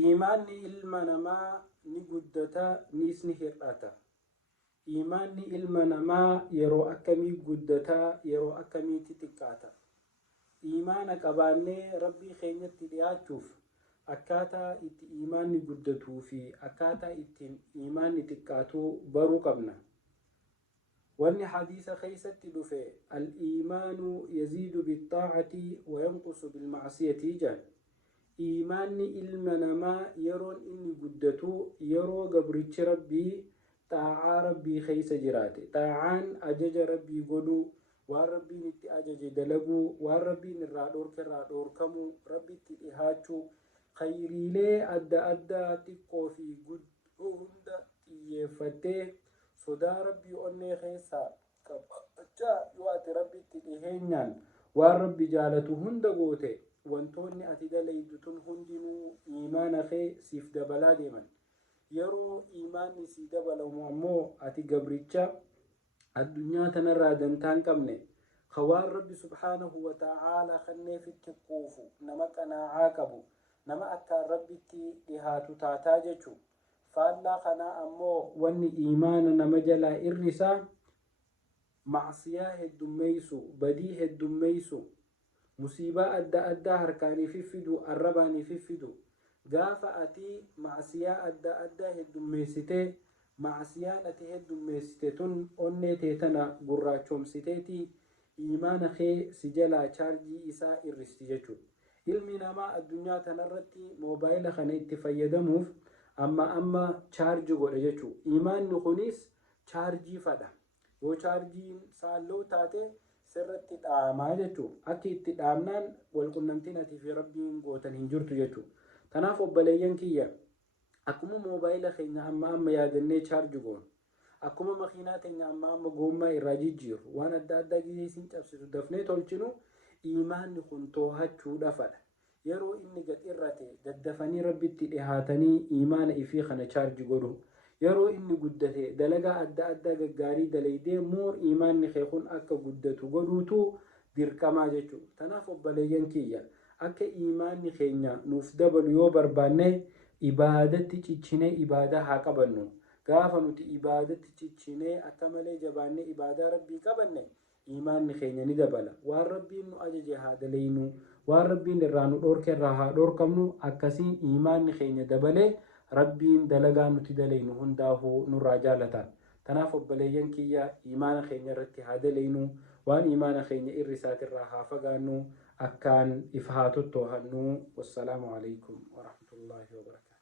iimaanni ilma namaa ni guddata niis ni hir'ata. Iimaanni ilma namaa yeroo akkamii guddataa yeroo akkamiitti xiqqaata? Iimaana qabaannee rabbii keenyatti dhiyaachuuf akkaataa itti iimaanni guddatuu fi akkaataa ittiin iimaanni xiqqaatuu baruu qabna. Wanni hadiisa keessatti dhufe al-iimaanu yaziidu bittaacati wa yanqusu bilmacsiyati jedhan. Iimaanni ilma namaa yeroon inni guddatu yeroo gabrichi rabbii xaacaa rabbii keessa jiraate. Xaacaan ajaja rabbii godhuu, waan rabbiin itti ajaje dalaguu, waan rabbiin irraa dhorke irraa dhorkamuu, rabbitti dhihaachuu, khayriilee adda addaa xiqqoo fi guddoo hunda xiyyeeffattee sodaa rabbii onnee keessaa qabachaa yoo ati rabbitti dhiheenyaan waan rabbi jaalatu hunda goote wantoonni ati dalaydu tun hundinuu iimaana kee siif dabalaa deeman. Yeroo iimaanni si dabalamu ammoo ati gabricha addunyaa tanarraa dantaan qabne waan rabbi subhaanahu wa ta'aalaa kanneefitti quufu nama qanaacaa qabu nama akkaan rabbitti dhihaatu taataa jechuu. Faallaa kanaa ammoo wanni iimaana nama jalaa irrisaa macsiyaa heddummeeysu, badii heddummeeysu, musiibaa adda addaa harkaanii fiffidu, arrabaanii fiffidu. Gaafa ati macsiyaa adda addaa heddummeessitee macsiyaan ati heddummeessite tun onnee teetana gurraachoomsiteeti iimaana kee si jalaa chaarjii isaa irristi jechuudha. Ilmi namaa addunyaa tanarratti moobaayila kana itti fayyadamuuf amma chaarji godhe jechuudha. Iimaanni kunis chaarjii fadha. Yoo chaarjiin saalloo taate sirratti dhaamaa jechuudha. Akka itti dhaamnaan walqunnamtiin ati fi rabbiin gootan hin jirtu jechuudha. Kanaaf obboleeyyan kiyya akkuma moobaayila keenya amma yaadannee chaarji goonu, akkuma makiinaa keenya amma goommaa irraa jijjiirru, waan adda addaa gizeesin cabsitu dafnee tolchinu iimaanni kun too'achuudhaafadha. Yeroo inni gad irrate daddafanii rabbitti dhihaatanii iimaana ifii kana chaarji godhu. Yeroo inni guddate dalagaa adda addaa gaggaarii dalaydee moor iimaanni kee kun akka guddatu godhuutu dirqamaa jechuudha. Kanaaf obboleeyyan kiyya akka iimaanni keenya nuuf dabalu yoo barbaanne ibaadatti ciccinee ibaadaa haa qabannu. Gaafa nuti ibaadatti ciccinee akka malee jabaannee ibaadaa rabbii qabanne iimaanni keenya ni dabala. Waan rabbiin nu ajaje haa dalaynu, waan rabbiin irraa nu dhorke irraa haa dhorkamnu. Akkasiin iimaanni keenya dabalee rabbiin dalagaa nuti dalaynu hundaafuu nurraa jaalata. Kanaaf obboleeyyan kiyya iimaana keenya irratti haa dalaynu, waan iimaana keenya irrisaatirraa haa fagaannu, akkaan ifa haa tottoohannu. Wassalaamu alaikum warahmatullaahi wabarakaatuh.